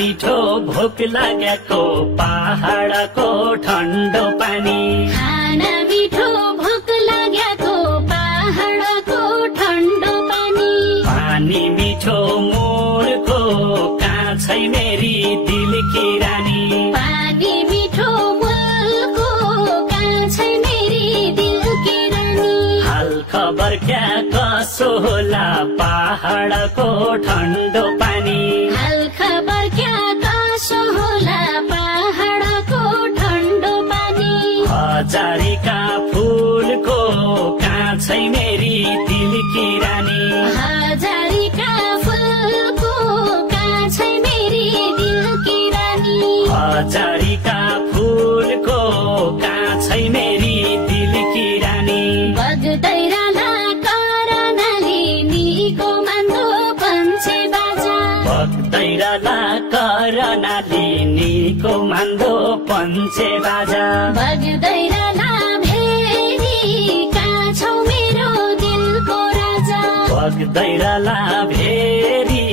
मिठो भोक लागेको पहाडको ठन्डो पानी खाना मिठो भोक लागेको पहाडको ठन्डो पानी पानी मिठो मोरको कान्छै मेरी दिल की रानी पानी मिठो मोरको कान्छै मेरी दिल की रानी हाल खबर क्या कसो होला पहाडको ठन्डो पानी हाल खबर क्या कसो होला पहाडको ठन्डो पानी हजारीका फूलको कान्छै मेरी दिल की रानी हजारीका फूलको कान्छै मेरी दिल की रानी हजारीका फूलको कान्छै मेरी दिल की रानी बग्दैराला करनाली निको मान्दो पञ्चे बाजा बग्दैराला करनाली निको मान्दो पञ्चे बाजा बग्दैराला भेरी कहाँ छौ मेरो दिलको राजा बग्दैराला भेरी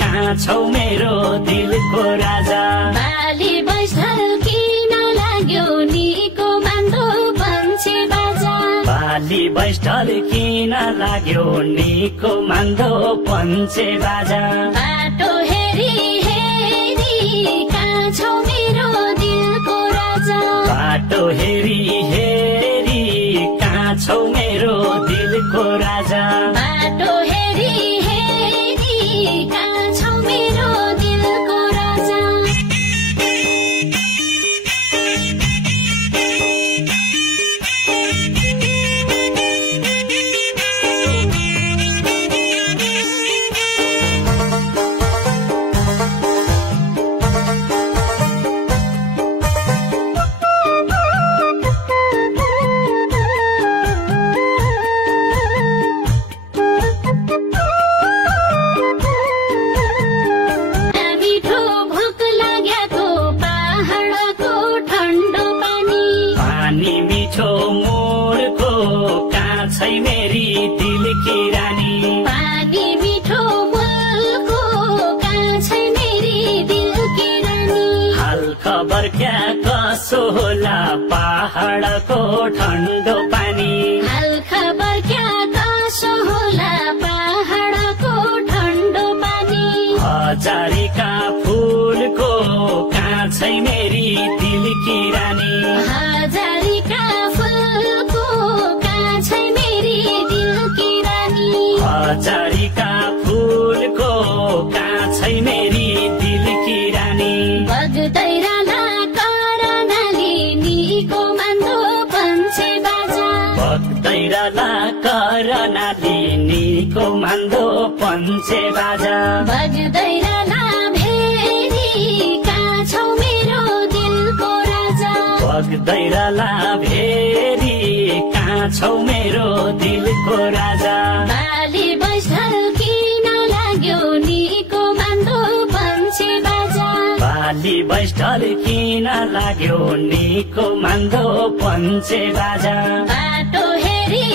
कहाँ छौ मेरो दिलको राजा बाली बैसल किन लाग्यो निको मान्दो पञ्चे बाजा बाली बैठल किन लाग्यो निको मान्दो पञ्चे बाजा बाटो हेरी हेरी कहाँ छौ मेरो दिलको राजा बाटो हेरी हेरी कहाँ छौ मेरो दिलको राजा बाटो हेरी हेरी कहाँ छौ मेरो दिलको राजा मिठो भोक लागेको पहाडको ठन्डो पानी पानी मिठो मोरको कान्छै मेरी दिल की रानी पानी मिठो मोलको कान्छै मेरी दिल की रानी हाल खबर क्या कसो होला पहाडको ठन्डो पानी हाल खबर क्या कसो होला पहाडको ठन्डो पानी हजारीका फूलको कान्छै मेरी दिल की रानी हजारीका फूलको कान्छै मेरी दिल की रानी हजारीका फूलको कान्छै मेरी दिल की रानी बग्दैराला करनाली निको मान्दो पञ्चे बाजा बग्दैराला करनाली निको मान्दो पञ्चे बाजा बग्दैराला भेरी कहाँ छौ मेरो दिलको राजा बग्दैराला भेरी कहाँ छौ मेरो दिलको राजा बाली बैसल किन लाग्यो निको मान्दो पञ्चे बाजा बाली बैठल किन लाग्यो निको मान्दो पञ्चे बाजा बाटो हेरी